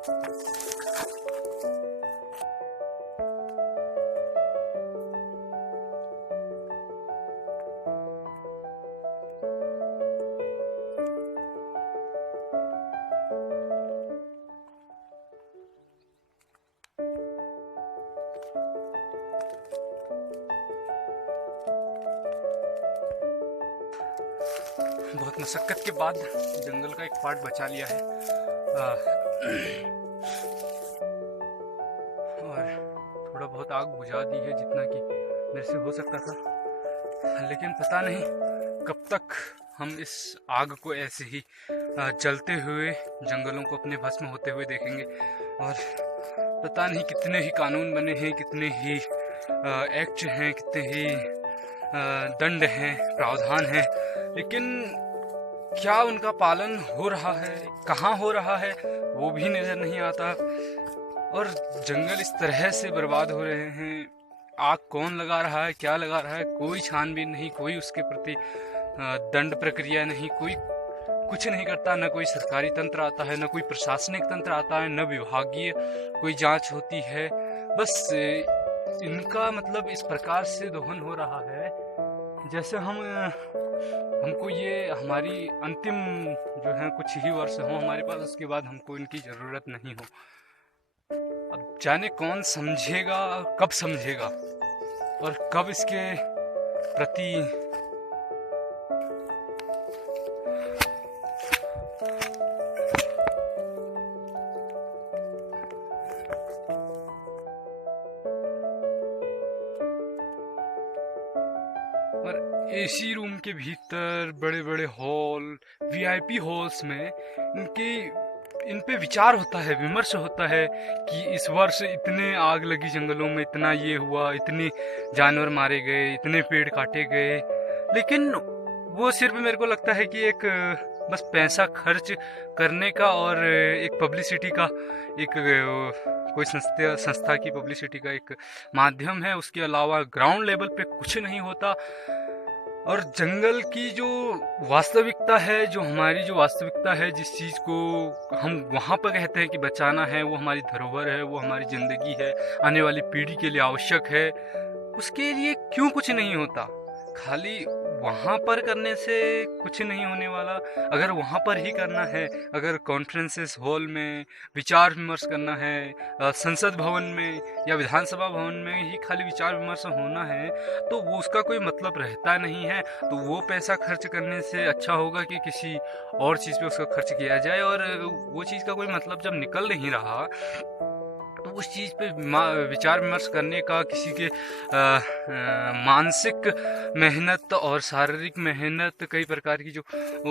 बहुत मशक्कत के बाद जंगल का एक पार्ट बचा लिया है और थोड़ा बहुत आग बुझा दी है जितना कि मेरे से हो सकता था, लेकिन पता नहीं कब तक हम इस आग को ऐसे ही जलते हुए जंगलों को अपने भस्म होते हुए देखेंगे। और पता नहीं कितने ही कानून बने हैं, कितने ही एक्ट हैं, कितने ही दंड हैं, प्रावधान हैं, लेकिन क्या उनका पालन हो रहा है, कहाँ हो रहा है, वो भी नजर नहीं आता। और जंगल इस तरह से बर्बाद हो रहे हैं, आग कौन लगा रहा है, क्या लगा रहा है, कोई छानबीन नहीं, कोई उसके प्रति दंड प्रक्रिया नहीं, कोई कुछ नहीं करता। न कोई सरकारी तंत्र आता है, न कोई प्रशासनिक तंत्र आता है, न विभागीय कोई जांच होती है। बस इनका मतलब इस प्रकार से दोहन हो रहा है जैसे हमको ये हमारी अंतिम जो है कुछ ही वर्ष हो हमारे पास, उसके बाद हमको इनकी ज़रूरत नहीं हो। अब जाने कौन समझेगा, कब समझेगा और कब इसके प्रति एसी रूम के भीतर बड़े बड़े हॉल, वीआईपी हॉल्स में इन पे विचार होता है, विमर्श होता है कि इस वर्ष इतने आग लगी जंगलों में, इतना ये हुआ, इतने जानवर मारे गए, इतने पेड़ काटे गए। लेकिन वो सिर्फ मेरे को लगता है कि एक बस पैसा खर्च करने का और एक पब्लिसिटी का, एक कोई संस्था की पब्लिसिटी का एक माध्यम है। उसके अलावा ग्राउंड लेवल पे कुछ नहीं होता। और जंगल की जो वास्तविकता है, जो हमारी जो वास्तविकता है, जिस चीज़ को हम वहाँ पर कहते हैं कि बचाना है, वो हमारी धरोहर है, वो हमारी ज़िंदगी है, आने वाली पीढ़ी के लिए आवश्यक है, उसके लिए क्यों कुछ नहीं होता? खाली वहाँ पर करने से कुछ नहीं होने वाला। अगर वहाँ पर ही करना है, अगर कॉन्फ्रेंसेस हॉल में विचार विमर्श करना है, संसद भवन में या विधानसभा भवन में ही खाली विचार विमर्श होना है, तो वो उसका कोई मतलब रहता नहीं है। तो वो पैसा खर्च करने से अच्छा होगा कि किसी और चीज़ पे उसका खर्च किया जाए। और वो चीज़ का कोई मतलब जब निकल नहीं रहा, तो उस चीज़ पे विचार विमर्श करने का, किसी के मानसिक मेहनत और शारीरिक मेहनत, कई प्रकार की जो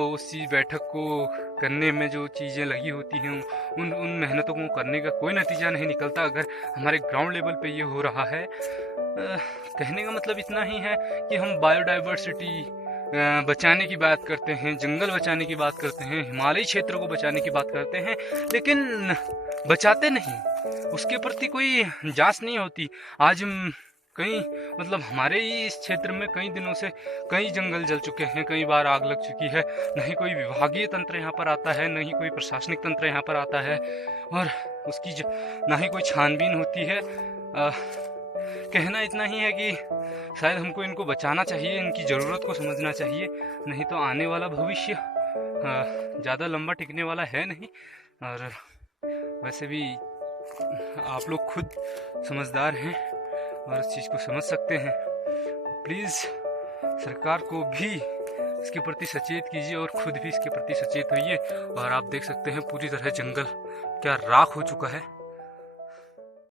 उस चीज़ बैठक को करने में जो चीज़ें लगी होती हैं, उन मेहनतों को करने का कोई नतीजा नहीं निकलता अगर हमारे ग्राउंड लेवल पे ये हो रहा है। कहने का मतलब इतना ही है कि हम बायोडाइवर्सिटी बचाने की बात करते हैं, जंगल बचाने की बात करते हैं, हिमालयी क्षेत्र को बचाने की बात करते हैं, लेकिन बचाते नहीं, उसके प्रति कोई जांच नहीं होती। आज कई मतलब हमारे ही इस क्षेत्र में कई दिनों से कई जंगल जल चुके हैं, कई बार आग लग चुकी है। नहीं कोई विभागीय तंत्र यहाँ पर आता है, नहीं कोई प्रशासनिक तंत्र यहाँ पर आता है, और उसकी ना ही कोई छानबीन होती है। कहना इतना ही है कि शायद हमको इनको बचाना चाहिए, इनकी ज़रूरत को समझना चाहिए, नहीं तो आने वाला भविष्य ज़्यादा लंबा टिकने वाला है नहीं। और वैसे भी आप लोग खुद समझदार हैं और इस चीज़ को समझ सकते हैं। प्लीज़ सरकार को भी इसके प्रति सचेत कीजिए और खुद भी इसके प्रति सचेत होइए। और आप देख सकते हैं पूरी तरह जंगल क्या राख हो चुका है।